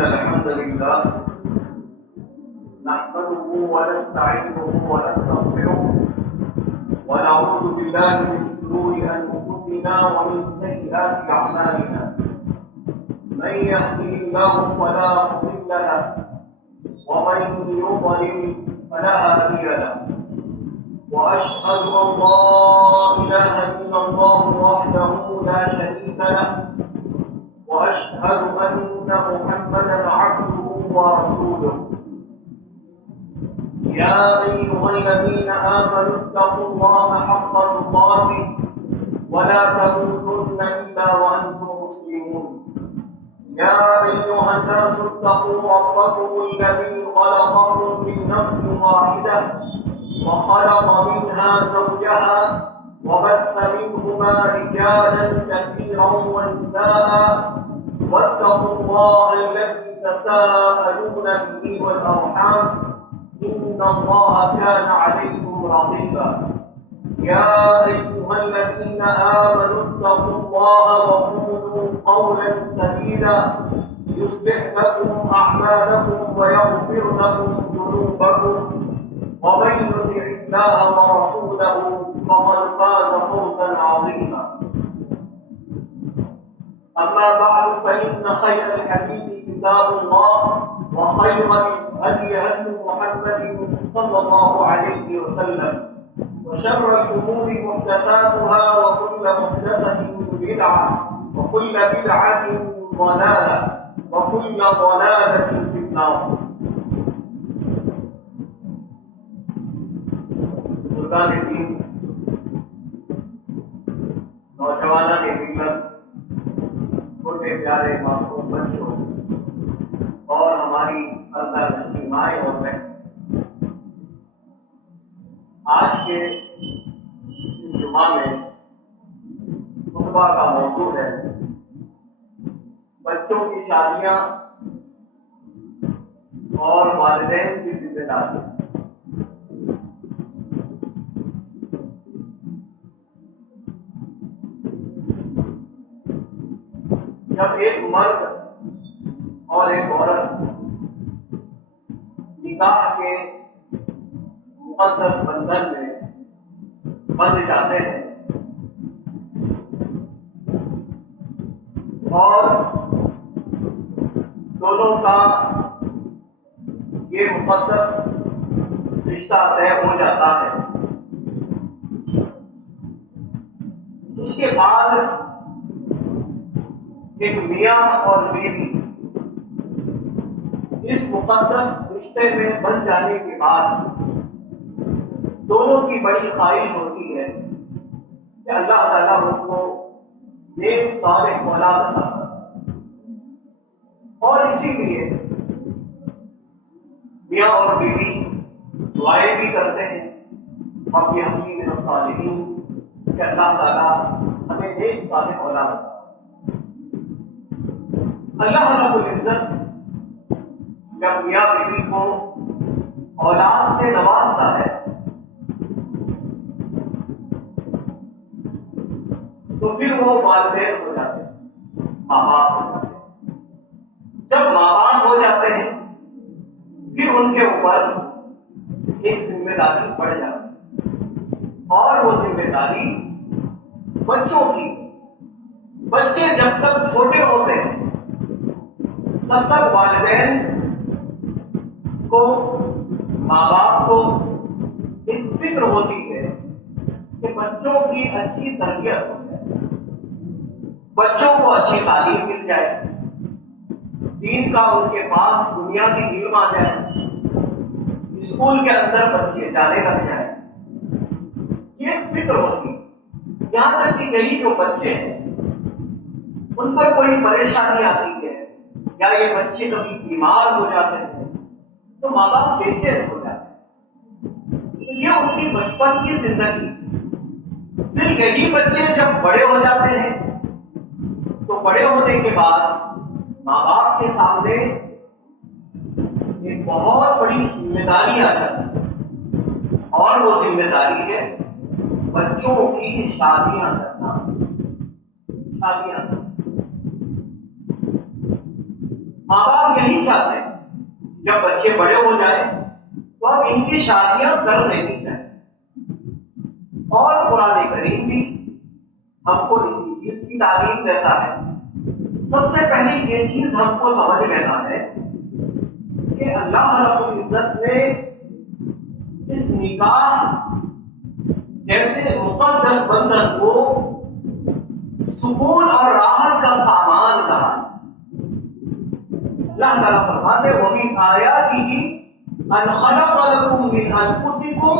إن الحمد لله نحمده ونستعينه ونستغفره ونعوذ بالله من شرور أنفسنا ومن سيئات أعمالنا. من يهده الله فلا مضل له ومن يضلل فلا هادي له. وأشهد أن لا إله إلا الله وحده لا شريك له وأشهد أن محمدا عبده ورسوله. يا أيها الذين آمنوا اتقوا الله حق تقاته ولا تموتن إلا وأنتم مسلمون. يا أيها الناس اتقوا ربكم الذي خلقكم من نفس واحدة وخلق منها زوجها وبث منهما رجالا كثيرا ونساء واتقوا الله الذي تساءلون به والأرحام إن الله كان عليكم رقيبا. يا أيها الذين آمنوا اتقوا الله وقولوا قولا سديدا يصلح لكم أعمالكم ويغفر لكم ذنوبكم ومن يطع الله ورسوله فقد فاز فوزا عظيما. أما بعد فإن خير الحديث كتاب الله وخير الهدي هدي محمد صلى الله عليه وسلم وشر الأمور محدثاتها وكل محدثة بدعة وكل بدعة ضلالة وكل ضلالة في النار. بزرگان دین، نوجوانان ملت، چھوٹے پیارے معصوم بچوں اور ہماری اللہ کی مائیں اور بہن، آج کے اس جمعہ میں خطبہ کا موضوع ہے بچوں کی شادیاں اور والدین کی ذمہ داری. جب ایک مرد اور ایک عورت نکاح کے مقدس بندھن میں بندھ جاتے ہیں اور دونوں کا یہ مقدس رشتہ طے ہو جاتا ہے، اس کے بعد ایک میاں اور بیوی اس مقدس رشتے میں بن جانے کے بعد دونوں کی بڑی خواہش ہوتی ہے کہ اللہ تعالیٰ ان کو نیک صالح اولاد عطا کرے، اور اسی لیے میاں اور بیوی دعائیں بھی کرتے ہیں اور یہ حقیقی من الصالحین کہ اللہ تعالیٰ ہمیں نیک صالح اولاد عطا. اللہ رب العزت جب میاں بیوی کو اولاد سے نوازتا ہے تو پھر وہ والدین ہو جاتے ہیں، ماں باپ ہو جاتے ہیں. جب ماں باپ ہو جاتے ہیں پھر ان کے اوپر ایک ذمہ داری پڑ جاتی ہے، اور وہ ذمہ داری بچوں کی. بچے جب تک چھوٹے ہوتے ہیں تب تک والدین کو، ماں باپ کو ایک فکر ہوتی ہے کہ بچوں کی اچھی تربیت ہو جائے، بچوں کو اچھی تعلیم مل جائے، دین کا ان کے پاس بنیادی علم آ جائے، اسکول کے اندر بچے جانے لگ جائیں. یہ ایک فکر ہوتی ہے. یہاں تک کہ یہی جو بچے ہیں ان پر کوئی پریشانی آتی ہے یا یہ بچے کبھی بیمار ہو جاتے ہیں تو ماں باپ بے چین ہو جاتے ہیں. یہ ان کی بچپن کی زندگی. پھر یہی بچے جب بڑے ہو جاتے ہیں تو بڑے ہونے کے بعد ماں باپ کے سامنے ایک بہت بڑی ذمہ داری آ جاتی ہے، اور وہ ذمہ داری ہے بچوں کی شادیاں کرنا. ماں باپ یہی چاہتے ہیں جب بچے بڑے ہو جائیں تو اب ان کی شادیاں کر دینی چاہیے. اور قرآن کریم بھی ہم کو اسی چیز کی تعلیم دیتا ہے. سب سے پہلی یہ چیز ہم کو سمجھ لینا ہے کہ اللہ رب العزت نے اس نکاح جیسے مقدس بندھن کو سکون اور راحت کا سامان کہا. اللہ تعالیٰ فرماتے ہیں وَمِنْ آيَاتِهِ أَنْ خَلَقَ لَكُم مِّنْ أَنفُسِكُمْ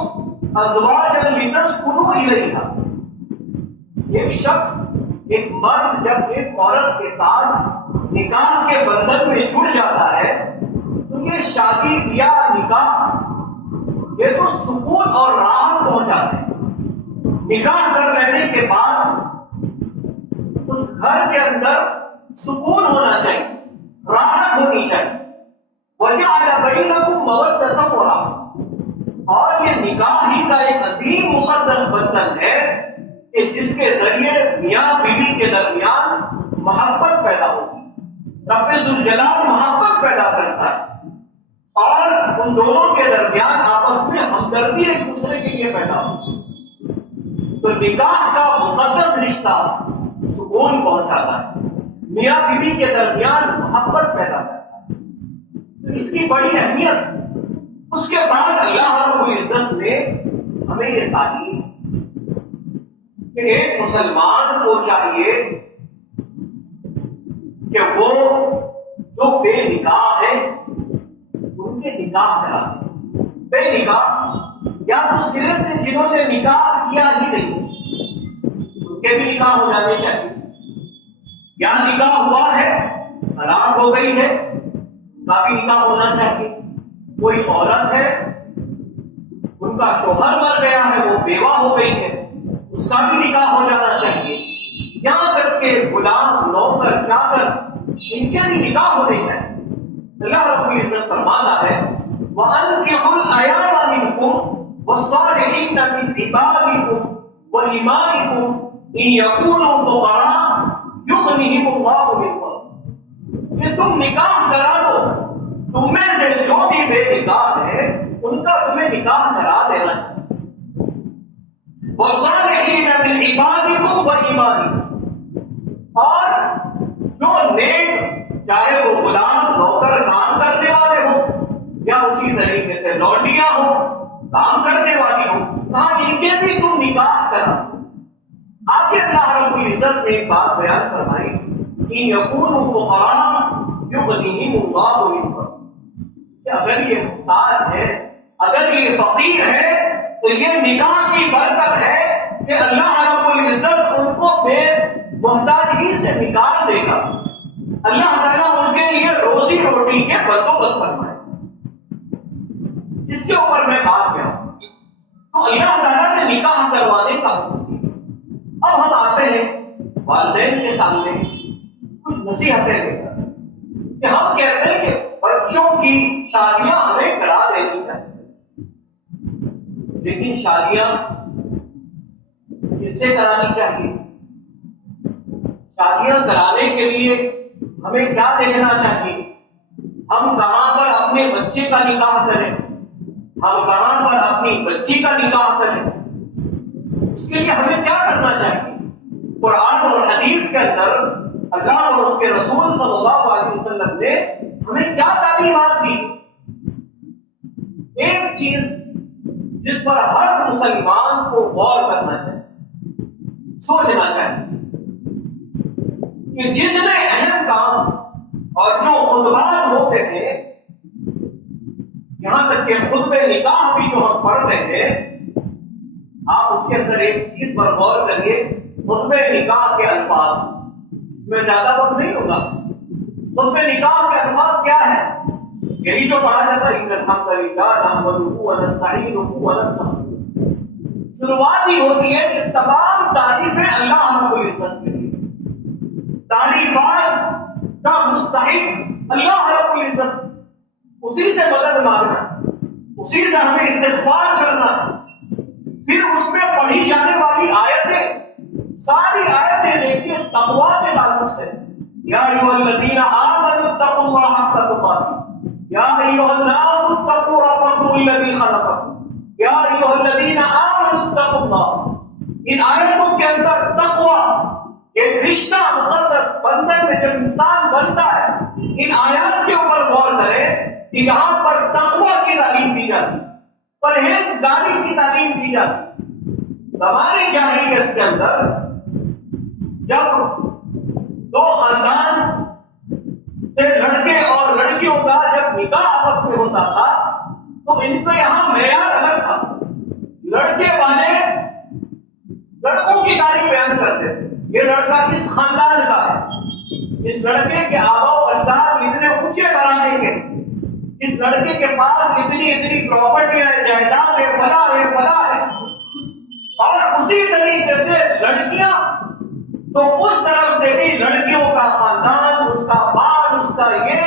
أَزْوَاجًا لِتَسْكُنُوا إِلَيْهَا. ایک شخص ایک مرد جب ایک عورت کے ساتھ نکاح کے بندھن میں جڑ جاتا ہے تو یہ شادی یا نکاح یہ تو سکون اور راحت پہنچاتے ہیں. نکاح کر لینے کے بعد اس گھر کے اندر سکون ہونا چاہیے, راحت ہونی چاہیے. وَجَعَلَ بَيْنَكُمْ مَوَدَّةً وَرَحْمَةً. اور یہ نکاح ہی کا ایک عظیم مقدس بندھن ہے کہ جس کے ذریعے میاں بیوی کے درمیان محبت پیدا ہوتی ہے. رب ذوالجلال محبت پیدا کرتا ہے اور ان دونوں کے درمیان آپس میں ہمدردی ایک دوسرے کے لیے پیدا ہوتی ہے. تو نکاح کا مقدس رشتہ سکون پہنچاتا ہے, میاں بیوی کے درمیان محبت پیدا کرتا ہے. اس کی بڑی اہمیت. اس کے بعد اللہ رب العزت نے ہمیں یہ تعلیم کہ ایک مسلمان کو چاہیے کہ وہ جو بے نکاح ہے ان کے نکاح کرا دیں. بے نکاح یا تو سرے سے جنہوں نے نکاح کیا ہی نہیں ان کے بھی نکاح ہو جانے چاہیے. یا نکاح ہوا ہے طلاق ہو گئی ہے ان کا بھی نکاح ہونا چاہیے. کوئی عورت ہے ان کا شوہر مر گیا ہے وہ بیوہ ہو گئی ہے اس کا بھی نکاح ہو جانا چاہیے. یہاں تک کہ غلام نوکر چاکر ان کے بھی نکاح ہونے چاہیے. اللہ رب العزت فرمانا ہے وَأَنكِحُوا الْأَيَامَ مِنكُمْ وَالصَّالِحِينَ مِنْ عِبَادِكُمْ وَإِمَائِكُمْ إِنْ يَكُونُوا فُقَرَاءَ يُغْنِهِمُ اللَّهُ مِنْ فَضْلِهِ. کہ تم نکاح کرا دو, تم میں سے جو بھی بے نکاح ہے ان کا تمہیں نکاح کرا دینا ہے. وَالصَّالِحِينَ مِنْ عِبَادِكُمْ وَإِمَائِكُمْ. اور جو نیک چاہے وہ غلام نوکر کام کرنے والے ہوں یا اسی طریقے سے لوٹیاں ہوں کام کرنے والی ہوں کہاں ان کے بھی تم نکاح کرا. آگے اللہ رب العزت نے ایک بات بیان فرمائی کہ یکونوا فقراء یغنیہم اللہ من فضلہ. کہ اگر یہ محتاج ہے اگر یہ فقیر ہے تو یہ نکاح کی برکت ہے کہ اللہ رب العزت ان کو بے محتاجی سے نکال دے گا. اللہ تعالیٰ ان کے لیے روزی روٹی کے بندوبست فرمائے. اس کے اوپر میں بات کیا تو اللہ تعالیٰ نے نکاح کروانے کا حکم دیا. اب ہم آتے ہیں والدین کے سامنے کچھ نصیحتیں لے کر کہ ہم کہتے ہیں کہ بچوں کی شادیاں ہمیں کرا دینی چاہیے, لیکن شادیاں کس سے کرانی چاہیے؟ شادیاں کرانے کے لیے ہمیں کیا دیکھنا چاہیے؟ ہم کہاں پر اپنے بچے کا نکاح کریں, ہم کہاں پر اپنی بچی کا نکاح کریں, اس کے لیے ہمیں کیا کرنا چاہیے؟ قرآن اور حدیث کے اندر اللہ اور اس کے رسول صلی اللہ علیہ وسلم نے ہمیں کیا تعلیمات دی؟ ایک چیز جس پر ہر مسلمان کو غور کرنا چاہیے, سوچنا چاہیے کہ جتنے اہم کام اور جو خطبات ہوتے تھے یہاں تک کہ خطبے نکاح بھی جو ہم پڑھ رہے ہیں آپ اس کے اندر ایک چیز پر غور کریے. خطبے نکاح کے الفاظ اس میں زیادہ وقت نہیں ہوگا. خطبے نکاح کے الفاظ کیا ہے؟ یہی جو پڑھا جاتا ہے ان الحمد للہ نحمدہ ونستعینہ ونستغفرہ. شروعات ہی ہوتی ہے کہ تمام تعریفیں اللہ رب العزت کے لیے, تعریفات کا مستحق اللہ رب العزت, اسی سے مدد مانگنا, اسی سے ہمیں استغفار کرنا. پھر اس میں پڑھی جانے والی آیتیں ساری آیتیں دیکھیے تقویٰ کے تعلق سے. یا ایھا الذین آمنوا اتقوا اللہ ربكم الذي خلقكم یا ایھا الذین آمنوا اتقوا اللہ. ان آیتوں کے اندر تقوی ایک رشتہ مقدس بندے میں جب انسان بنتا ہے، ان آیات کے اوپر غور کرے کہ یہاں پر تقوی کی تعلیم دی جاتی، پرہیزگاری کی تعلیم دی جاتی. زمانے جاہلیت کے اندر جب دو خاندان سے لڑکے اور لڑکیوں کا جب نکاح آپس میں ہوتا تھا تو ان کا یہاں معیار الگ تھا. لڑکے والے لڑکوں کی تعریف بیان کرتے تھے، یہ لڑکا اس خاندان کا ہے، اس لڑکے کے آبا و اجداد اتنے اونچے گھرانے کے، اس لڑکے کے پاس اتنی پراپرٹی ہے، جائیداد ہے، فلاں ہے. اور اسی طریقے سے لڑکیاں تو اس طرف سے بھی لڑکیوں کا خاندان، اس کا مال، اس کا یہ،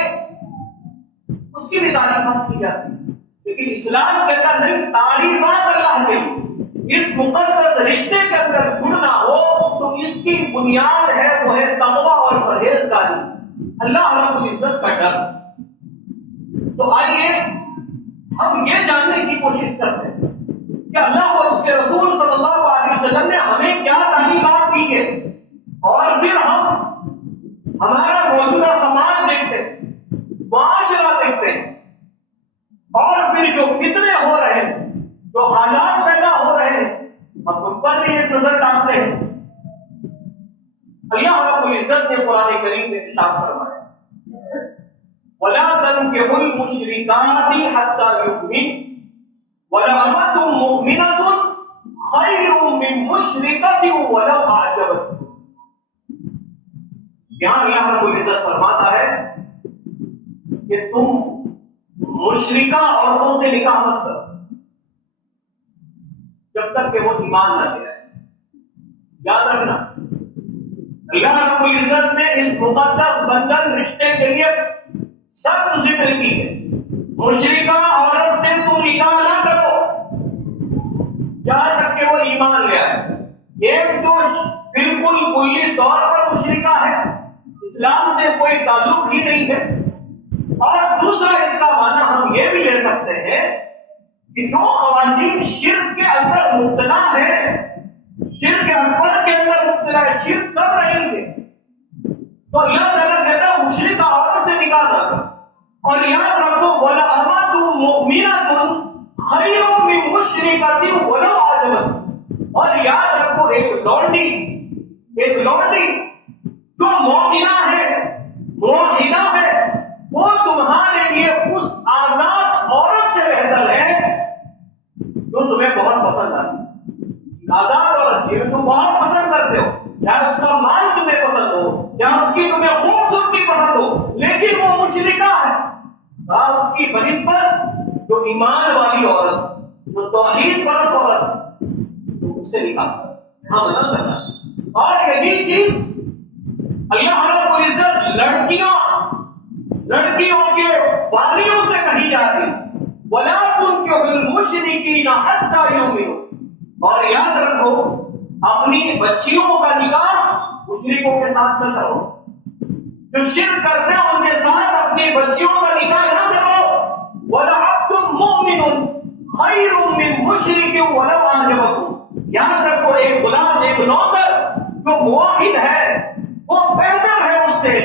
اس کی بھی تعریفات کی جاتی. لیکن اسلام کہتا نہیں، تعریفات اللہ کے لیے. اس مقدس رشتے کے اندر جڑنا ہو تو اس کی بنیاد ہے وہ ہے تقوی اور پرہیزگاری، اللہ رب العزت کا ڈر. تو آئیے ہم یہ جاننے کی کوشش کرتے ہیں کہ اللہ اور اس کے رسول صلی اللہ علیہ وسلم نے ہمیں کیا تعلیمات دی ہے، اور پھر ہم ہمارا موجودہ سماج دیکھتے ہیں، معاشرہ دیکھتے ہیں، اور پھر جو فتنے ہو رہے ہیں، جو حالات پیدا ہو رہے ہیں، ہم ان پر بھی ایک نظر ڈالتے ہیں. اللہ رب العزت نے قرآن کریم میں ارشاد فرمایا وَلَا تَنكِحُوا الْمُشْرِكَاتِ حَتَّى يُؤْمِنَّ وَلَأَمَةٌ مُؤْمِنَةٌ خَيْرٌ مِّن مُّشْرِكَةٍ وَلَوْ أَعْجَبَتْكُمْ. یہاں اللہ رب العزت فرماتا ہے کہ تم مشرکہ عورتوں سے نکاح مت کرو جب تک کہ وہ ایمان نہ لے آئے. یاد رکھنا، اللہ رب العزت نے اس مقدس بندھن رشتے کے لیے سخت ذکر کی ہے. مشرکہ عورت سے تم نکاح نہ کرو جہاں تک کہ وہ ایمان لے آئے. ایک تو بالکل کلی طور پر مشرکہ ہے، اسلام سے کوئی تعلق ہی نہیں ہے، اور دوسرا اس کا معنی ہم یہ بھی لے سکتے ہیں کہ جو خواتین شرک کے اندر مبتلا ہے، شرک اکبر کے اندر مبتلا ہے، شرک کر رہی ہے، تو اللہ تعالیٰ کہتا ہے مشرکہ عورت سے نکاح نہ کرو. اور یاد رکھو وَلَأَمَةٌ مُؤْمِنَةٌ خَيْرٌ مِّن مُّشْرِكَةٍ وَلَوْ أَعْجَبَتْكُمْ. اور یاد رکھو ایک لونڈی جو مومنہ ہے، موحدہ ہے، وہ تمہارے لیے اس آزاد عورت سے بہتر ہے جو تمہیں بہت پسند آتی. آزاد عورت جسے تم بہت پسند کرتے ہو، چاہے اس کا مال تمہیں پسند ہو، چاہے اس کی تمہیں خوبصورتی پسند ہو، لیکن وہ مشرکہ ہے. اس کی بنسبت جو ایمان والی عورت، جو توحید پرست عورت، تو اس سے نکاح ہاں منع کرنا. اور یہی چیز اللہ رب العزت لڑکیوں کے والیوں سے کہی جاتی وَلَا تُنكِحُوا الْمُشْرِكِينَ حَتَّى يُؤْمِنُوا. اور یاد رکھو اپنی بچیوں کا نکاح مشرکوں کے ساتھ نہ کرو. جو شرک کرتے ہیں ان کے ساتھ اپنی بچیوں کا نکاح نہ کرو. وَلَعَبْدٌ مُؤْمِنٌ خَيْرٌ مِّن مُّشْرِكٍ وَلَوْ أَعْجَبَكُمْ. یاد رکھو ایک غلام، ایک نوکر جو موحد ہے وہ بہتر ہے اس سے،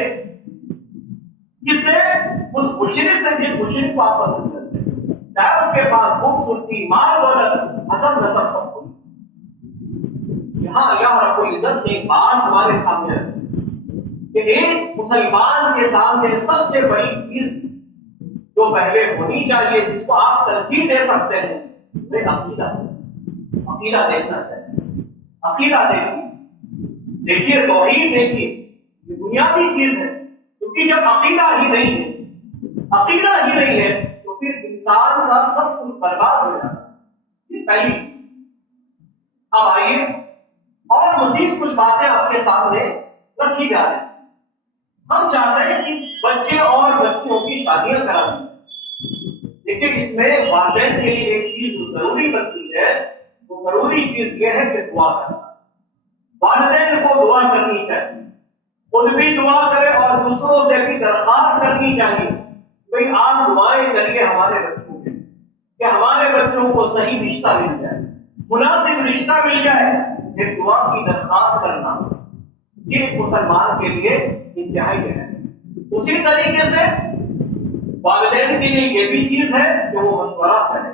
جس سے اس مشرک سے، جس مشرک کو آپ پسند کرتے ہیں، چاہے اس کے پاس خوبصورتی، مال، دولت، حسب نسب، سب کچھ. یہاں اللہ رب العزت نے ایک بات ہمارے سامنے رکھی کہ ایک مسلمان کے سامنے سب سے بڑی چیز جو پہلے ہونی چاہیے، جس کو آپ ترجیح دے سکتے ہیں، وہ عقیدہ دیکھنا چاہیے. عقیدہ دیکھیے، توحید دیکھیے، یہ بنیادی چیز ہے. کیونکہ جب عقیدہ ہی نہیں ہے تو پھر انسان کا سب کچھ برباد ہو جاتا ہے. یہ پہلی. اب آئیے اور مزید کچھ باتیں آپ کے سامنے رکھی جا رہی ہیں. ہم چاہتے ہیں کہ بچے اور بچیوں کی شادیاں کرا دیں، لیکن اس میں والدین کے لیے ایک چیز ضروری بنتی ہے. وہ ضروری چیز یہ ہے کہ دعا کرنا. والدین کو دعا کرنی چاہیے، خود بھی دعا کرے اور دوسروں سے بھی درخواست کرنی چاہیے بھئی آپ دعائیں کریے ہمارے بچوں کے کہ ہمارے بچوں کو صحیح رشتہ مل جائے، مناسب رشتہ مل جائے، یہ دعا کی درخواست کرنا یہ مسلمان کے لیے انتہائی ہے۔ اسی طریقے سے والدین کے لیے یہ بھی چیز ہے کہ وہ مشورہ کرے،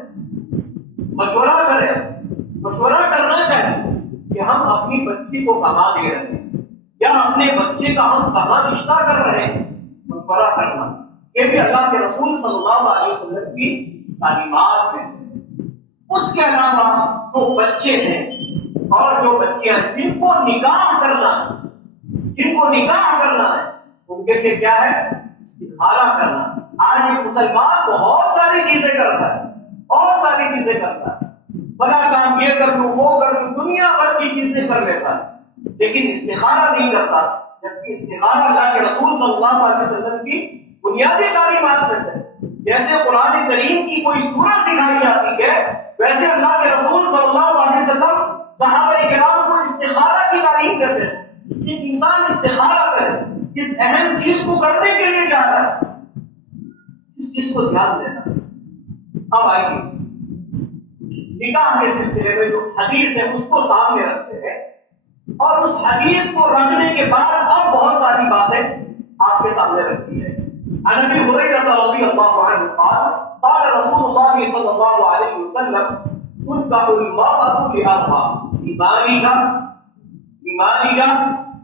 مشورہ کرنا چاہیے کہ ہم اپنی بچی کو کہاں دے رہے ہیں یا اپنے بچے کا ہم کہاں رشتہ کر رہے ہیں، مشورہ کرنا یہ بھی اللہ کے رسول صلی اللہ علیہ وسلم کی تعلیمات میں سے۔ اس کے علاوہ جو بچے ہیں اور جو بچیاں جن کو نکاح کرنا ہے ان کے لیے کیا ہے؟ استخارہ کرنا۔ آج ایک مسلمان بہت ساری چیزیں کرتا ہے، بڑا کام یہ کر لوں وہ کر لوں، دنیا بھر کی چیزیں کر لیتا ہے، لیکن استخارہ نہیں کرتا، جبکہ استخارہ اللہ کے رسول صلی اللہ علیہ وسلم کی بنیادی تعلیمات میں سے۔ جیسے قرآن کریم کی کوئی سورت سکھائی جاتی ہے، ویسے اللہ کے رسول صلی اللہ علیہ وسلم صحابہ کرام کو استخارہ کی تعلیم دیتے ہیں کہ انسان استخارہ کرے، جس اہم چیز کو کرنے کے لیے جا رہا ہے اس چیز کو دھیان دینا۔ اب آئیے نکاح کے سلسلے میں جو حدیث ہے اس کو سامنے رکھتے ہیں، اور اس حدیث کو رکھنے کے بعد اب بہت ساری باتیں آپ کے سامنے رکھتی ہے۔ عن ابي هريره رضي الله عنه قال قال رسول الله صلى الله عليه وسلم تنكح المرأة لأربع: لمالها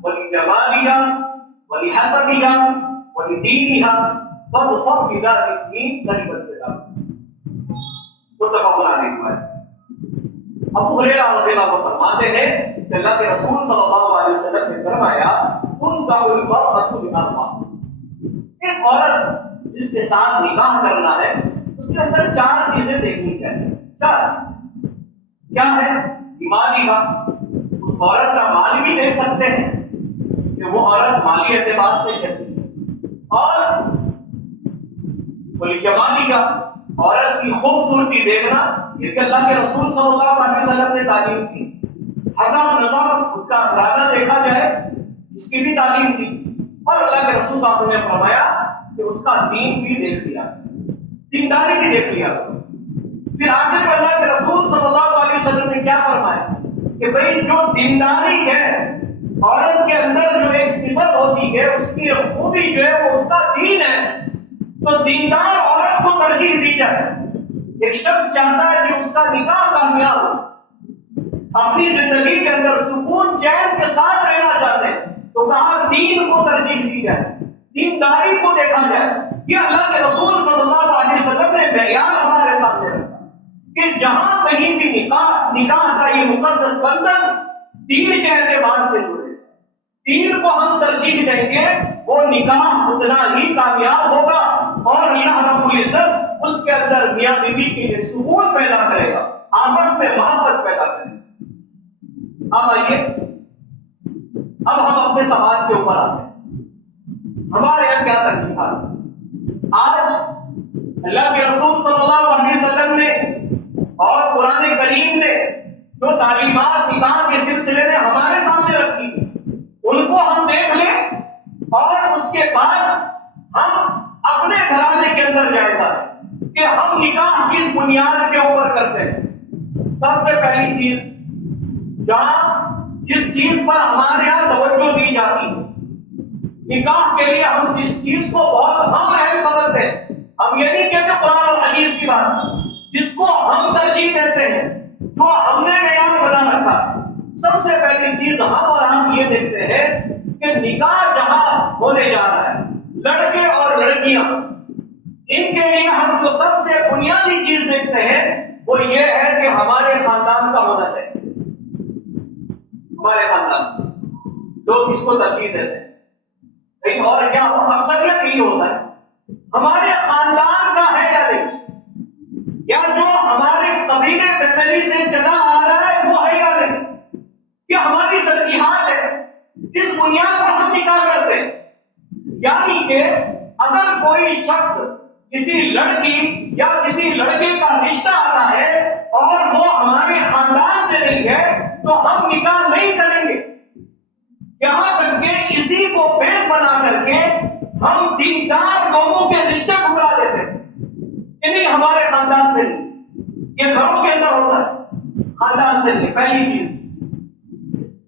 ولجمالها ولحسبها ولدينها فاظفر بذات الدين تربت يداك۔ متفق علیہ۔ ابو ہریرہ رضی اللہ عنہ فرماتے ہیں کہ اللہ کے رسول صلی اللہ علیہ وسلم نے فرمایا تنكح المرأة لأربع، ایک عورت جس کے ساتھ نکاح کرنا ہے اس کے اندر چار چیزیں دیکھنی چاہیے۔ چار کیا ہے؟ مالی کا، اس عورت کا مال بھی دیکھ سکتے ہیں کہ وہ عورت مالی اعتبار سے کیسی ہے، اور جمالی کا، عورت کی خوبصورتی دیکھنا، یہ کہ اللہ کے رسول صلی اللہ علیہ وسلم نے تعلیم کی۔ حسب نظر، اس کا اندازہ دیکھا جائے، اس کی بھی تعلیم دی، اور اللہ کے رسول صاحب نے فرمایا کہ اس کا دین بھی دیکھ لیا، دینداری بھی دیکھ لیا۔ پھر آگے پر اللہ کے رسول صلی اللہ علیہ وسلم نے کیا فرمایا کہ بھئی جو دینداری ہے، عورت کے اندر جو ایک صفت ہوتی ہے، اس کی خوبی جو ہے وہ اس کا دین ہے، تو دیندار عورت کو ترجیح دی جائے۔ ایک شخص چاہتا ہے کہ اس کا نکاح کامیاب ہو، اپنی زندگی کے اندر سکون چین کے ساتھ رہنا چاہتے ہیں، تو کہا دین کو ترجیح دی جائے، دینداری کو دیکھا جائے۔ یہ اللہ کے رسول صلی اللہ علیہ وسلم نے بیان ہمارے سامنے رکھا کہ جہاں کہیں بھی نکاح کا یہ مقدس بندھن دین کے اعتبار سے جڑے، دین کو ہم ترجیح دیں گے، وہ نکاح اتنا ہی کامیاب ہوگا، اور اللہ رب العزت اس کے اندر میاں بیوی کے لیے سکون پیدا کرے گا، آپس میں محبت پیدا کرے گا۔ اب آئیے، اب ہم اپنے سماج کے اوپر آتے ہیں، ہمارے یہاں کیا ترجیحات؟ آج اللہ کے رسول صلی اللہ علیہ وسلم نے اور قرآن کریم نے جو تعلیمات نکاح کے سلسلے میں ہمارے سامنے رکھی ان کو ہم دیکھ لیں، اور اس کے بعد ہم اپنے گھرانے کے اندر جائزہ لیں کہ ہم نکاح کس بنیاد کے اوپر کرتے ہیں۔ سب سے پہلی چیز، جس چیز پر ہمارے یہاں توجہ دی جاتی ہے، نکاح کے لیے ہم جس چیز کو بہت اہم سمجھتے ہیں، ہم یہ نہیں کہتے قرآن اور حدیث کی بات، جس کو ہم ترجیح دیتے ہیں، جو ہم نے معیار بنا رکھا، سب سے پہلی چیز ہم اور ہم یہ دیکھتے ہیں کہ نکاح جہاں ہونے جا رہا ہے، لڑکے اور لڑکیاں، ان کے لیے ہم جو سب سے بنیادی چیز دیکھتے ہیں وہ یہ ہے کہ ہمارے خاندان کا ہونا چاہیے۔ ہمارے خاندان لوگ اس کو ترجیح دیتے ہیں، لیکن اور کیا ہو، اکثریت یہ ہوتا ہے ہمارے خاندان کا ہے یا نہیں، یا جو ہمارے قبیلے فیملی سے چلا آ رہا ہے وہ ہے یا نہیں، یہ ہماری ترجیحات ہے، اس بنیاد پر ہم نکاح کرتے ہیں۔ یعنی کہ اگر کوئی شخص کسی لڑکی یا کسی لڑکے کا رشتہ آتا ہے اور وہ ہمارے خاندان سے نہیں ہے تو ہم نکاح نہیں کریں گے، یہاں تک کہ اسی کو بیس بنا کر کے ہم دیندار لوگوں کے رشتے ٹھکرا دیتے ہیں کہ نہیں ہمارے خاندان سے نہیں۔ یہ گھروں کے اندر ہوتا ہے، خاندان سے نہیں، پہلی چیز۔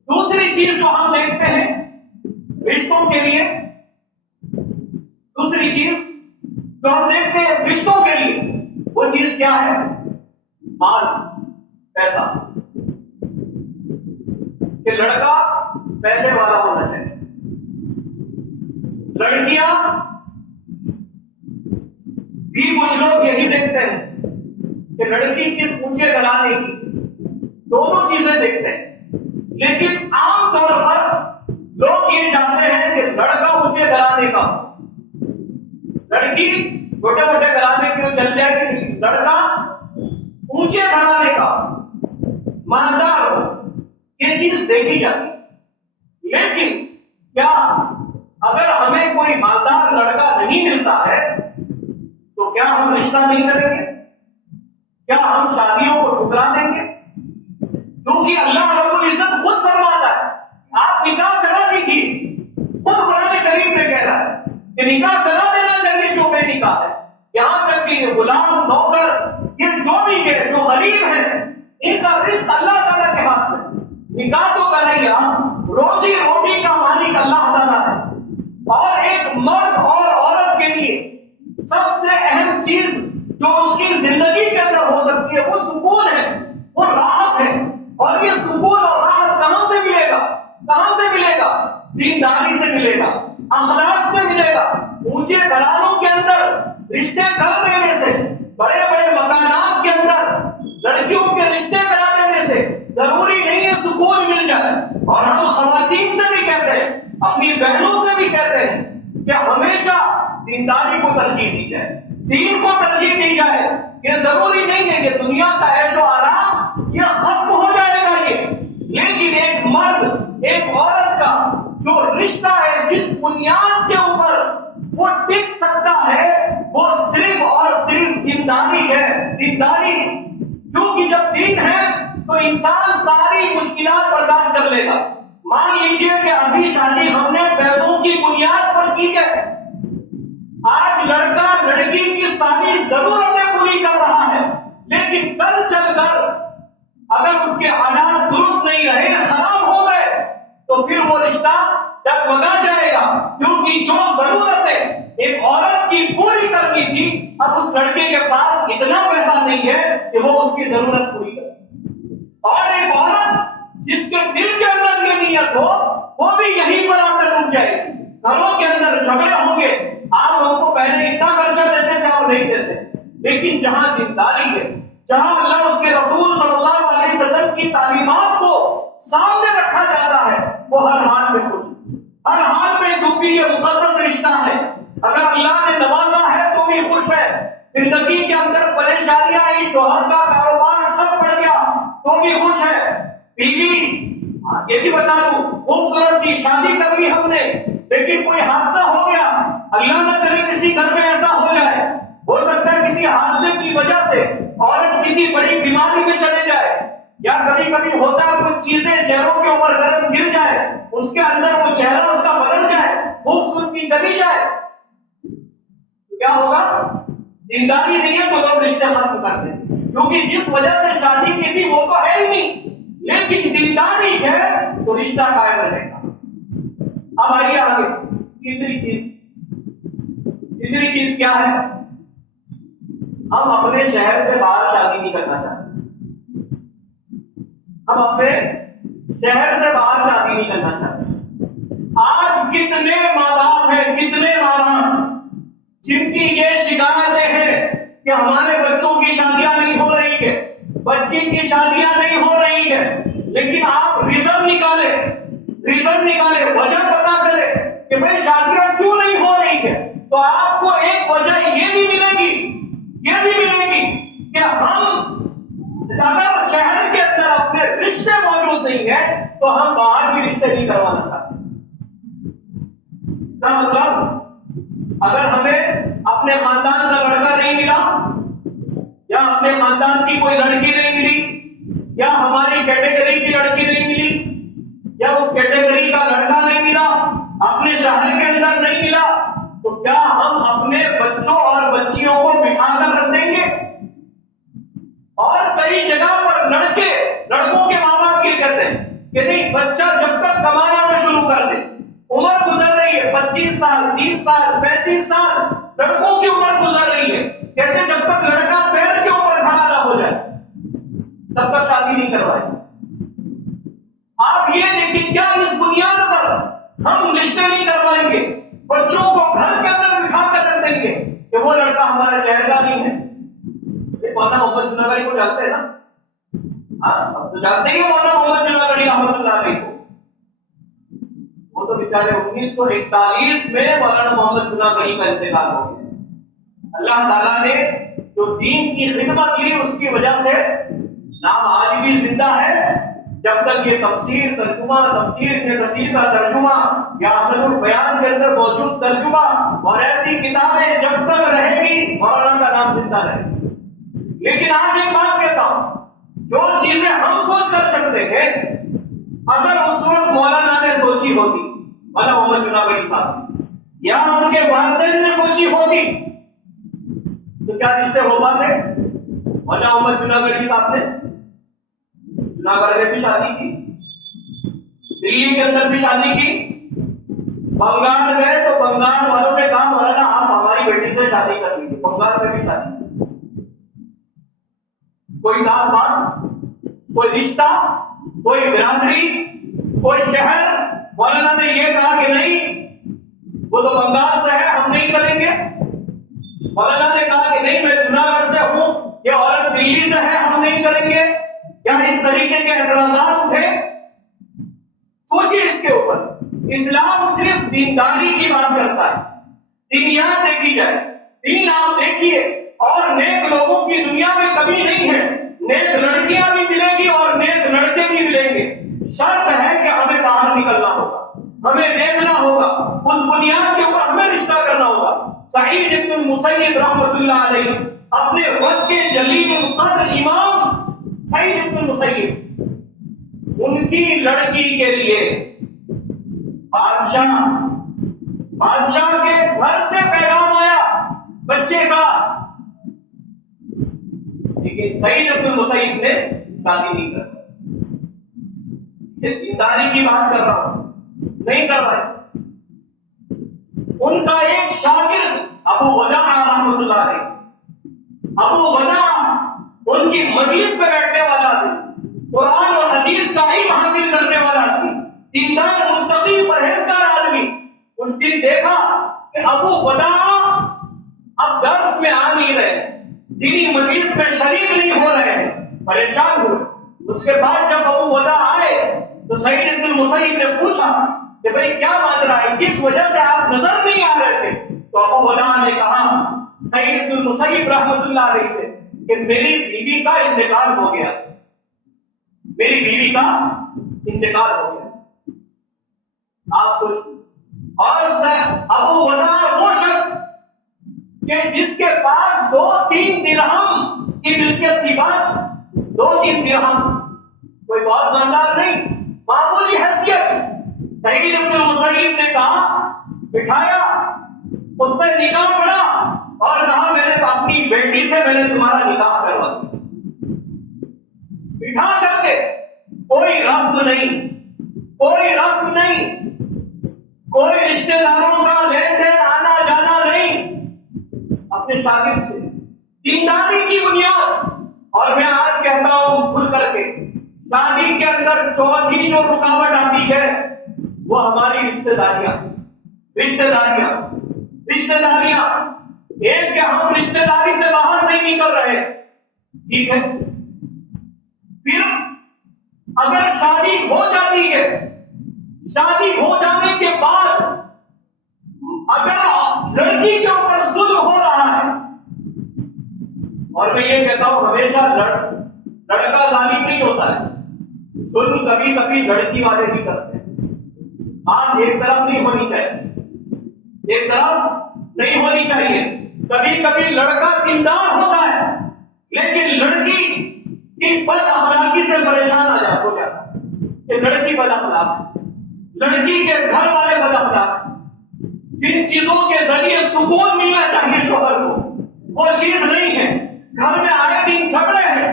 دوسری چیز جو ہم دیکھتے ہیں رشتوں کے لیے، دوسری چیز جو ہم دیکھتے ہیں رشتوں کے لیے، وہ چیز کیا ہے؟ مال، پیسہ، کہ لڑکا پیسے والا ہونا چاہیے، لڑکیاں بھی کچھ لوگ یہی دیکھتے ہیں کہ لڑکی کس اونچے گھرانے کی، دونوں چیزیں دیکھتے ہیں، لیکن عام طور پر لوگ یہ جانتے ہیں کہ لڑکا اونچے گھرانے کا، لڑکی چھوٹے موٹے گھرانے کی چل جائے گی، لڑکا اونچے گھرانے کا مالدار ہو، یہ چیز دیکھی جاتی۔ لیکن کیا اگر ہمیں کوئی مالدار لڑکا نہیں ملتا ہے تو کیا ہم رشتہ نہیں کریں گے؟ کیا ہم شادیوں کو ٹھکرا دیں گے؟ کیونکہ اللہ رب العزت خود فرماتا ہے آپ نکاح کرا دیجیے، خود قرآن کریم میں کہہ رہا ہے کہ نکاح کرا دینا چاہیے جو بے نکاح ہے، یہاں تک کہ یہ غلام، نوکر، یہ جو بھی ہے، جو غریب ہے، ان کا رزق اللہ تعالیٰ کے ہاتھ میں، نکاح تو کریں گے، روزی روٹی کا مالک اللہ تعالیٰ ہے۔ اور ایک مرد اور عورت کے لیے سب سے اہم چیز جو اس کی زندگی کے اندر ہو سکتی ہے وہ سکون ہے، وہ راحت ہے۔ اور یہ سکون اور راحت کہاں سے ملے گا؟ کہاں سے ملے گا؟ دینداری سے ملے گا، اخلاق سے ملے گا، اونچے گھرانوں کے اندر رشتے کر دینے سے، بڑے بڑے مکانات کے اندر لڑکیوں کے رشتے کرا دینے سے ضروری نہیں ہے سکون مل جائے۔ اور ہم خواتین سے بھی کہتے ہیں، اپنی بہنوں سے بھی کہتے ہیں کہ ہمیشہ دینداری کو ترجیح دی جائے، دین کو ترجیح دی جائے۔ یہ ضروری نہیں ہے کہ دنیا کا عیش و آرام یہ ختم ہو جائے گا یہ، لیکن ایک مرد ایک عورت کا جو رشتہ ہے، جس بنیاد کے اوپر وہ ٹک سکتا ہے، وہ صرف اور صرف دینداری ہے، دینداری۔ کیونکہ جب دین ہے تو انسان ساری مشکلات برداشت کر لے گا۔ مان لیجیے کہ ابھی شادی ہم نے پیسوں کی بنیاد پر کی ہے، آج لڑکا لڑکی کی ساری ضرورتیں پوری کر رہا ہے، لیکن کل چل کر اگر اس کے حالات درست نہیں رہے، خراب ہو گئے، تو پھر وہ رشتہ ڈگمگا جائے گا۔ کیونکہ جو ضرورتیں ایک عورت کی پوری کرنی تھی، اب اس لڑکے کے پاس اتنا پیسہ نہیں ہے کہ وہ اس کی ضرورت پوری کرے۔ اور ایک عورت جس کے دل کے اندر یہ نیت ہو، وہ بھی یہیں پر آ کر رک جائے گی۔ گھروں کے اندر جھگڑے ہوں گے، آپ ہم کو پہلے اتنا خرچہ دیتے تھے، آپ نہیں دیتے، لیکن جہاں دینداری ہے، جہاں اللہ اس کے رسول صلی اللہ علیہ وسلم کی تعلیمات کو سامنے رکھا جاتا ہے، وہ ہر حال میں خوش، ہر حال میں، کیونکہ یہ مقدس رشتہ ہے۔ اگر اللہ نے نوازا ہے تو بھی خوش ہے، زندگی کے اندر پریشانیاں آئی، شوہر کا کاروبار ٹھپ پڑ گیا تو بھی خوش ہے، بیوی یہ بھی بتا دوں خوبصورت کی شادی کر لی ہم نے، لیکن کوئی حادثہ ہو گیا، اللہ نہ کرے کسی گھر میں ایسا ہو جائے، ہو سکتا ہے کسی حادثے کی وجہ سے عورت کسی بڑی بیماری میں چلے جائے، یا کبھی کبھی ہوتا ہے کچھ چیزیں چہروں کے اوپر گرم گر جائے، اس کے اندر وہ چہرہ اس کا بدل جائے، خوبصورتی چلی جائے، کیا ہوگا؟ دینداری نہیں ہے تو لوگ رشتے ختم کر دیں، کیونکہ جس وجہ سے شادی کی تھی وہ تو ہے ہی نہیں، لیکن دینداری ہے تو رشتہ قائم رہے گا۔ اب آئیے آگے، تیسری چیز کیا ہے؟ ہم اپنے شہر سے باہر شادی نہیں کرنا چاہتے، ہم اپنے شہر سے باہر شادی نہیں کرنا چاہتے۔ آج کتنے ماں باپ ہیں، کتنے ماں باپ جن کی یہ شکایتیں ہیں کہ ہمارے بچوں کی شادیاں نہیں ہو رہی ہے، بچی کی شادیاں نہیں ہو رہی ہے، لیکن آپ ریزن نکالے، وجہ پتا کرے کہ بھائی شادیاں کیوں نہیں ہو رہی ہے، تو آپ کو ایک وجہ یہ بھی ملے گی کہ ہم اگر شہر کے اندر اپنے رشتے موجود نہیں ہیں تو ہم باہر بھی رشتے نہیں کروانا چاہتے۔ اس کا مطلب اگر ہمیں اپنے خاندان کا لڑکا نہیں ملا، یا اپنے خاندان کی کوئی لڑکی نہیں ملی، یا ہماری کیٹیگری کی لڑکی نہیں ملی، یا اس کیٹیگری کا لڑکا نہیں ملا، اپنے شہر کے اندر نہیں ملا، تو کیا ہم اپنے بچوں اور بچیوں کو بٹھا کر رکھ دیں گے؟ اور کہ نہیں بچہ جب تک کمانا نہ شروع کر دے، عمر گزر رہی ہے 25 سال 30 سال 35 سال، لڑکوں کی عمر گزر رہی ہے، کہتے جب تک لڑکا پیر کے اوپر کھڑا نہ ہو جائے تب تک شادی نہیں کروائے۔ آپ یہ دیکھیں کیا اس بنیاد پر ہم رشتے نہیں کروائیں گے، بچوں کو گھر کے اندر بٹھا کر رکھ دیں گے کہ وہ لڑکا ہمارا شہر کا نہیں ہے۔ یہ مولانا محمد جناگڑی کو جانتے ہیں نا؟ ہاں تو جانتے ہی مولانا محمد جناگڑی رحمۃ اللہ علیہ کو، وہ تو بیچارے 1941 میں مولانا محمد جناگڑی کا انتقال ہو گیا۔ اللہ تعالیٰ نے جو دین کی خدمت کی اس کی وجہ سے نام آج بھی زندہ ہے۔ جب تک یہ تفسیر ترجمہ، تفسیر ابن کثیر کا ترجمہ یا اصل البیان کے اندر موجود ترجمہ اور ایسی کتابیں جب تک رہے گی مولانا کا نام زندہ رہے گا۔ لیکن آج ایک بات کہتا ہوں، جو چیزیں ہم سوچ کر چلتے ہیں اگر اس وقت مولانا نے سوچی ہوتی، مولانا محمد جناگڑی صاحب یا ان کے والدین نے سوچی ہوتی تو کیا رشتے ہو پاتے؟ مولانا محمد جناگڑی صاحب نے جناگڑھ میں بھی شادی کی، دلی کے اندر بھی شادی کی، بنگال گئے تو بنگال والوں نے کہا مولانا آپ ہماری بیٹی سے شادی کر لیجیے، بنگال میں بھی شادی کی۔ کوئی ذات پات، کوئی رشتہ، کوئی برادری، کوئی شہر، مولانا نے یہ کہا کہ نہیں وہ تو بنگال سے ہے ہم نہیں کریں گے، مولانا نے کہا کہ نہیں میں جناگڑھ سے ہوں، یہ عورت دلی سے ہے ہم نہیں کریں گے، کیا اس طریقے کے اعتراضات تھے؟ سوچیے اس کے اوپر۔ اسلام صرف دینداری کی بات کرتا ہے، دنیا دیکھی جائے، دین آپ دیکھیے، اور نیک لوگوں کی دنیا میں کمی نہیں ہے، نیک لڑکیاں بھی ملیں گی اور نیک لڑکے بھی ملیں گے، شرط ہے کہ ہمیں باہر نکلنا ہوگا، ہمیں دیکھنا ہوگا، اس بنیاد کے اوپر ہمیں رشتہ کرنا ہوگا۔ سعید ابن المسیب رحمۃ اللہ علیہ اپنے وقت کے جلیل القدر امام سعید ابن المسیب، ان کی لڑکی کے لیے بادشاہ کے گھر سے پیغام آیا بچے کا، لیکن سعید ابن المسیب نے شادی نہیں کر، دینداری کی بات کر رہا ہوں، نہیں کر رہے۔ ان کا ایک شاگرد ابو وداع رحمۃ اللہ علیہ، ابو وداع ان کی مجلس میں بیٹھنے والا تھا، قرآن اور حدیث کا علم حاصل کرنے والا تھا، دیندار متقی پرہیزگار آدمی۔ اس دن دیکھا کہ ابو وداع اب درس میں آ نہیں رہے، دینی مجلس میں شریک نہیں ہو رہے ہیں، پریشان ہوئے۔ اس کے بعد جب ابو وداع آئے تو سعید ابن المسیب نے پوچھا کہ بھئی کیا مان رہا ہے، کس وجہ سے آپ نظر نہیں آ رہے تھے؟ تو ابو وداع نے کہا سعید ابن المسیب رحمۃ اللہ علیہ سے کہ میری بیوی کا انتقال ہو گیا، میری بیوی کا انتقال ہو گیا۔ آپ سوچیں، اور ابو وداع وہ شخص کہ جس کے پاس 2-3 درہم کی ملکیت کی بات، 2-3 درہم، کوئی بہت مالدار نہیں، معمولی حیثیت۔ سعید ابن المسیب نے کہا، بٹھایا، خود پہ نکاح پڑا اور کہا میں نے اپنی بیٹی سے میں نے تمہارا نکاح کروا دیا، بٹھا کر کے، کوئی رسم نہیں، کوئی رسم نہیں، کوئی رشتہ داروں کا لین دین آنا جانا نہیں، اپنے شاگرد سے دینداری کی بنیاد۔ اور میں آج کہتا ہوں کھل کر کے، شادی کے اندر چوتھی جو رکاوٹ آتی ہے وہ ہماری رشتہ داریاں، ایک کہ ہم رشتہ داری سے باہر نہیں نکل رہے، ٹھیک ہے، پھر اگر شادی ہو جاتی ہے، شادی ہو جانے کے بعد اگر لڑکی کے اوپر ظلم ہو رہا ہے، اور میں یہ کہتا ہوں ہمیشہ لڑکا ظالم نہیں ہوتا ہے، ظلم کبھی کبھی لڑکی والے بھی کرتے ہیں۔ بات ایک طرف نہیں ہونی چاہیے، ایک طرف نہیں ہونی چاہیے، کبھی کبھی لڑکا دیندار ہوتا ہے لیکن لڑکی کی بد اخلاقی سے پریشان ہو جاتا ہے کہ لڑکی بد اخلاق ہے، لڑکی کے گھر والے بد اخلاق، جن چیزوں کے ذریعے سکون ملنا چاہیے شوہر کو وہ چیز نہیں ہے، گھر میں آئے دن جھگڑے ہیں،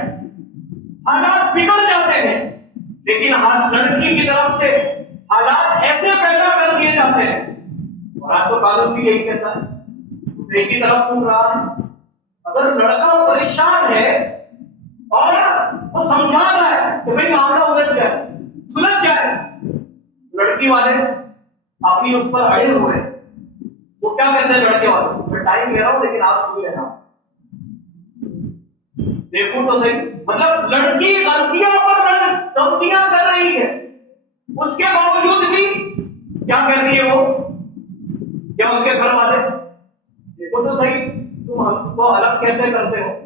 حالات بگڑ جاتے ہیں، لیکن ہر لڑکی کی طرف سے حالات ایسے پیدا کر دیے جاتے ہیں، اور آپ تو قانون بھی یہی کہتا ہے، ایک ہی طرف سن رہا ہے، اگر لڑکا پریشان ہے اور وہ سمجھا رہا ہے کہ بھائی معاملہ الجھ جائے، سلجھ جائے، لڑکی والے اپنی اس پر اڑے ہوئے، وہ کیا کہتے ہیں لڑکے والے، میں ٹائم لے رہا ہوں لیکن آپ سن لینا، دیکھو تو صحیح، مطلب لڑکی غلطیاں پر غلطیاں کر رہی ہے، اس کے باوجود بھی کیا کہہ رہی ہے وہ، کیا اس کے گھر والے، دیکھو تو صحیح تم ہم کو الگ کیسے کرتے ہو،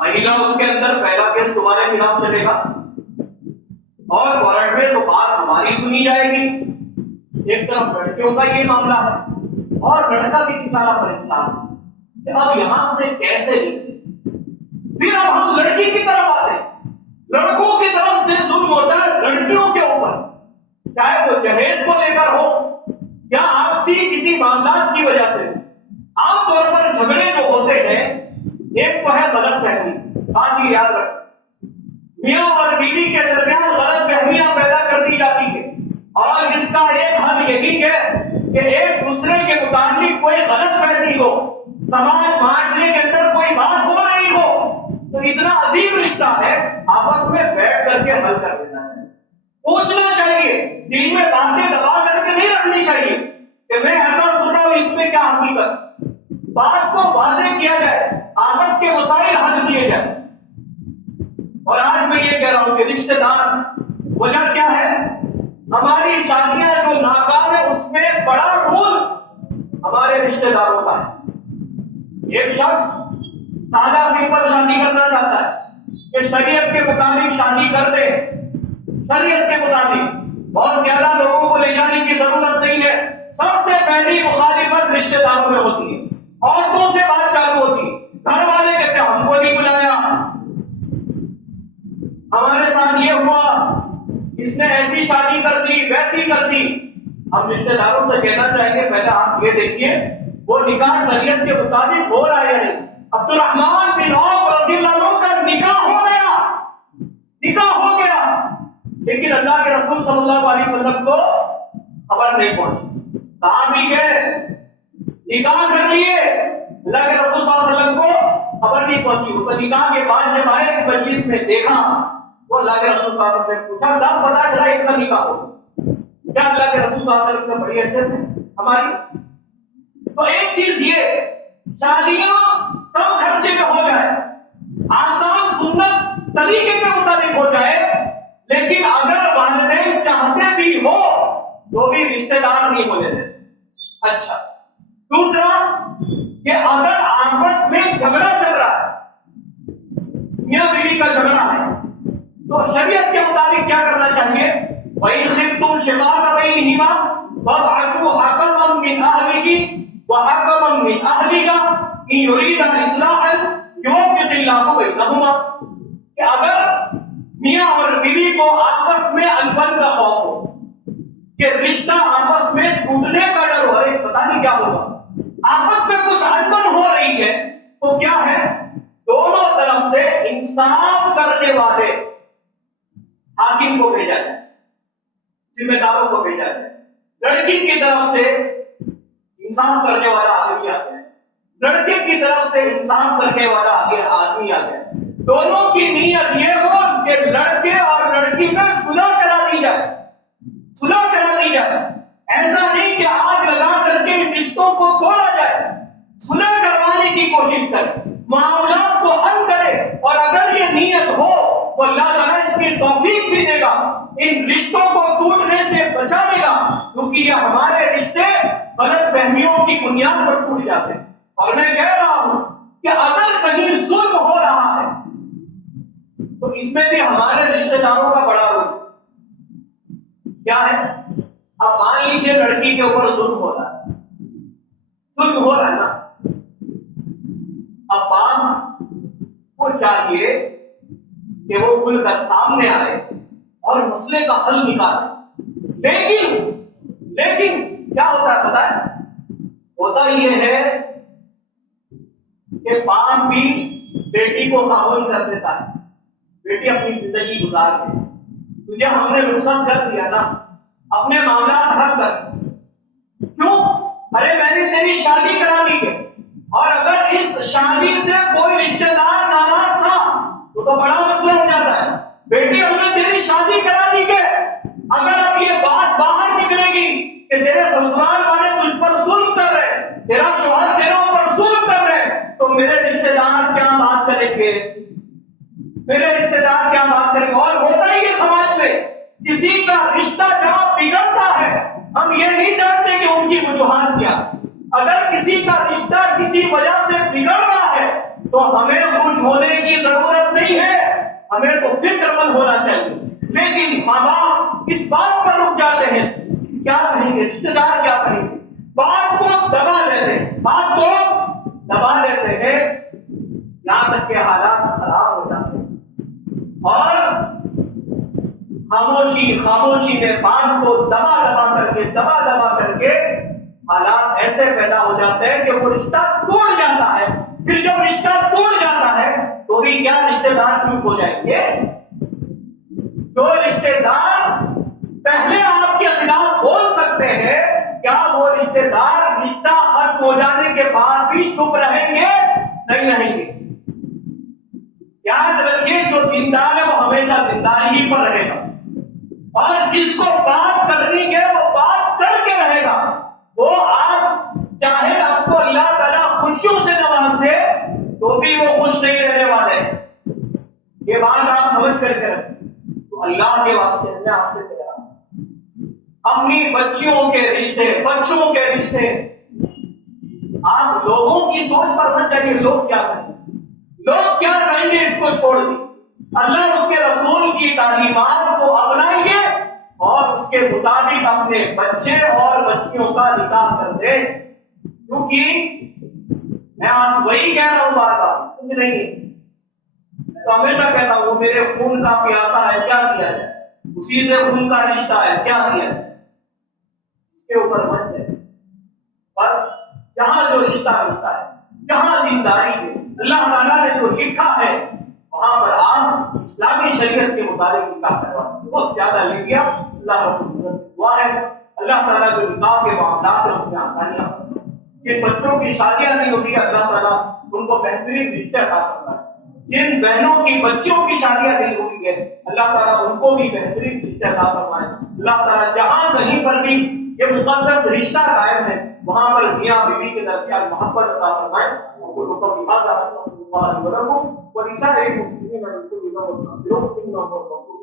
مہیلا اس کے اندر پہلا کیس تمہارے خلاف چلے گا اور وارنٹ میں تو بات ہماری سنی جائے گی، ایک طرف لڑکیوں کا یہ معاملہ ہے اور لڑکا بھی بیچارہ پریشان، اب یہاں سے کیسے پھر اب ہم لڑکی کی طرف آتے ہیں، لڑکوں کی طرف سے ظلم ہوتا ہے لڑکیوں کے اوپر، چاہے وہ جہیز کو لے کر ہو یا آپسی کسی معاملات کی وجہ سے، عام طور پر جھگڑے جو ہوتے ہیں ایک تو ہے غلط فہمی، بات یہ یاد رکھ، میاں اور بیوی کے درمیان غلط فہمیاں پیدا کر دی جاتی ہیں اور اس کا ایک حل یہی ہے کہ ایک دوسرے کے متعلق کوئی غلط فہمی ہو، سماج معاشرے کے اندر کوئی بات ہو رہی ہو تو اتنا عظیم رشتہ ہے آپس میں بیٹھ کر کے حل کر دینا ہے، پوچھنا چاہیے، دل میں باتیں دبا کر کے نہیں رکھنی چاہیے کہ میں ایسا سن رہا ہوں اس میں کیا حقیقت، بات کو واضح کیا جائے، آپس کے مسائل حل کیے جائیں، اور آج میں یہ کہہ رہا ہوں کہ رشتہ دار وجہ کیا ہے، ہماری شادیاں جو ناکام ہے اس میں بڑا رول ہمارے رشتہ داروں کا ہے، ایک شخص سادہ سمپل شادی کرنا چاہتا ہے کہ شریعت کے مطابق شادی کر دے، شریعت کے مطابق بہت زیادہ لوگوں کو لے جانے کی ضرورت نہیں ہے، سب سے پہلی مخالفت رشتہ داروں میں ہوتی ہے، عورتوں سے بات چالو ہوتی ہے، گھر والے کہتے ہیں ہم کو نہیں بلایا، ہمارے ساتھ یہ ہوا، اس نے ایسی شادی کر دی ویسی کر دی، ہم رشتہ داروں سے کہنا چاہیں گے پہلے آپ یہ دیکھیے وہ نکاح شریعت کے مطابق ہو رہا ہے یا نہیں، عبد الرحمن بن عوف رضی اللہ عنہ کا نکاح ہو گیا، نکاح ہو گیا، لیکن اللہ کے رسول صلی اللہ علیہ وسلم کو خبر نہیں پہنچی، صحابی گئے نکاح کر لیے، اللہ کے رسول صلی اللہ علیہ وسلم کو خبر نہیں پہنچی، وہ نکاح کے بعد جب آئے کہ مجلس میں دیکھا تو اللہ کے رسول صلی اللہ علیہ وسلم نے پوچھا تب پتا چلا اتنا نکاح ہو، کیا اللہ کے رسول صلی اللہ علیہ وسلم سے بڑی حیثیت ہے ہماری، تو ایک چیز یہ شادیاں کم خرچے میں ہو جائے، آسان سنت طریقے کے مطابق ہو جائے، لیکن اگر والدین چاہتے بھی ہو تو بھی رشتہ دار نہیں ہو لیتے، اچھا دوسرا کہ اگر آپس میں جھگڑا چل رہا ہے، میاں بیوی کا جھگڑا ہے تو شریعت کے مطابق کیا کرنا چاہیے، وَإِنْ خِفْتُمْ شِقَاقَ بَيْنِهِمَا فَابْعَثُوا حَكَمًا مِنْ أَهْلِهِ وَحَكَمًا مِنْ أَهْلِكَ إِنْ يُرِيدَا إِصْلَاحًا يُوَفِّقِ اللَّهُ بَيْنَهُمَا، کہ اگر میاں اور بیوی کو آپس میں انبن کا خوف ہو کہ رشتہ آپس میں ٹوٹنے کا ڈر ہو، پتہ نہیں کیا ہوگا، آپس میں کچھ انبن ہو رہی ہے تو کیا ہے، دونوں طرف سے انصاف کرنے والے حاکم کو بھیجا جائے، ذمہ داروں کو بھیجا جائے، لڑکی کی طرف سے انصاف کرنے والا آدمی آ گیا، لڑکی کی طرف سے انصاف کرنے والا آدمی آ گیا، دونوں کی نیت یہ ہو کہ لڑکے اور لڑکی میں صلح کرا دی جائے، صلح کرا دی جائے، ایسا نہیں کہ آگ لگا کر کے رشتوں کو توڑا جائے، صلح کروانے کی کوشش کرے، معاملات کو حل کرے، اور اگر یہ نیت ہو تو اللہ تعالیٰ اس کی توفیق بھی دے گا، ان رشتوں کو ٹوٹنے سے بچا لے گا، کیونکہ یہ ہمارے رشتے غلط فہمیوں کی بنیاد پر ٹوٹ جاتے ہیں، اور میں کہہ رہا ہوں کہ اگر کہیں ظلم ہو رہا ہے تو اس میں بھی ہمارے رشتہ داروں کا بڑا رول کیا ہے، اب مان لیجیے لڑکی کے اوپر ظلم ہو رہا ہے، ظلم ہو رہا ہے نا، اب باپ کو چاہیے کہ وہ کھل کر سامنے آئے اور مسئلے کا حل نکالے، لیکن کیا ہوتا ہے پتہ ہے، ہوتا یہ ہے کہ باپ بھی بیٹی کو خاموش کر دیتا ہے، بیٹی اپنی زندگی گزار دے، تجھے ہم نے رخصت کر دیا نا اپنے معاملات حل کر. کیوں؟ ارے میں نے تیری شادی کرا دی ہے اور اگر اس شادی سے کوئی رشتہ دار ناراض تھا تو بڑا مسئلہ ہو جاتا ہے. بیٹی ہم نے تیری شادی کرا دی ہے، اگر اب یہ بات باہر نکلے گی کہ تیرے سسرال والے تجھ پر ظلم کر رہے، تیرا شوہر تیروں پر ظلم کر رہے، تو میرے رشتہ دار کیا بات کریں گے؟ میرے رشتہ دار کیا بات کریں گے؟ اور ہوتا ہی ہے سماج میں، کسی کا رشتہ جہاں بگڑتا ہے ہم یہ نہیں جانتے کہ ان کی وجوہات کیا. اگر کسی کا رشتہ کسی وجہ سے بگڑ رہا ہے تو ہمیں خوش ہونے کی ضرورت نہیں ہے، ہمیں تو فکر مند ہونا چاہیے. لیکن ماں باپ اس بات پر رک جاتے ہیں کیا کہیں گے، رشتے دار کیا کہیں گے، بات کو دبا لیتے ہیں، بات کو دبا لیتے ہیں، یہاں تک کہ حالات خراب ہو جاتے ہیں. اور خاموشی میں بات کو دبا کر کے حالات ایسے پیدا ہو جاتے ہیں کہ وہ رشتہ ٹوٹ جاتا ہے. پھر جب رشتہ ٹوٹ جاتا ہے تو بھی کیا رشتے دار چپ ہو جائیں گے؟ جو رشتے دار پہلے آپ کے خلاف بول سکتے ہیں کیا وہ رشتے دار رشتہ ختم ہو جانے کے بعد بھی چپ رہیں گے؟ نہیں رہیں گے. یاد رکھیے جو دیندار ہے وہ ہمیشہ دینداری ہی پر رہے گا، اور جس کو بات کرنی ہے وہ بات کر کے رہے گا. وہ آپ چاہے آپ کو اللہ تعالیٰ خوشیوں سے نواز دے تو بھی وہ خوش نہیں رہنے والے. یہ بات آپ سمجھ کر کے رکھیں. تو اللہ کے واسطے میں آپ سے کہہ رہا ہوں اپنی بچوں کے رشتے آپ لوگوں کی سوچ پر نہ چاہیے لوگ کیا کہیں گے اس کو چھوڑ دیں. اللہ اس کے رسول کی تعلیمات کو اپنائیں گے اور اس کے مطابق اپنے بچے اور بچیوں کا نکاح کر دے. کیونکہ میں آپ وہی کہہ رہا ہوں بار بار، کچھ نہیں ہے. میں تو ہمیشہ کہتا ہوں وہ میرے خون کا پیاسا ہے، کیا کیا جائے؟ اسی سے خون کا رشتہ ہے، کیا کیا جائے؟ اس کے اوپر مت جائے. بس جہاں جو رشتہ ملتا ہے، جہاں دینداری ہے، اللہ تعالیٰ نے جو لکھا ہے وہاں پر آپ اسلامی شریعت کے مطابق نکاح کروا. بہت زیادہ لے گیا. اللہ رب العزت سے دعا ہے اللہ تعالیٰ جو نکاح کے معاملات ہیں اس میں آسانیاں. جن بچوں کی شادیاں نہیں ہوتی اللہ تعالیٰ ان کو بہترین رشتے عطا کرتا ہے. جن بہنوں کی بچوں کی شادیاں نہیں ہوئی ہے اللہ تعالیٰ ان کو بھی بہترین رشتے عطا فرمائے. اللہ تعالیٰ جہاں کہیں پر بھی یہ مقدس رشتہ قائم ہے وہاں پر میاں بیوی کے درمیان محبت عطا فرمائے. لہٰذا